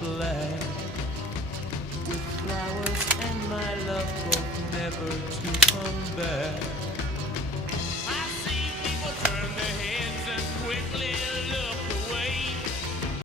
black, with flowers and my love both never to come back.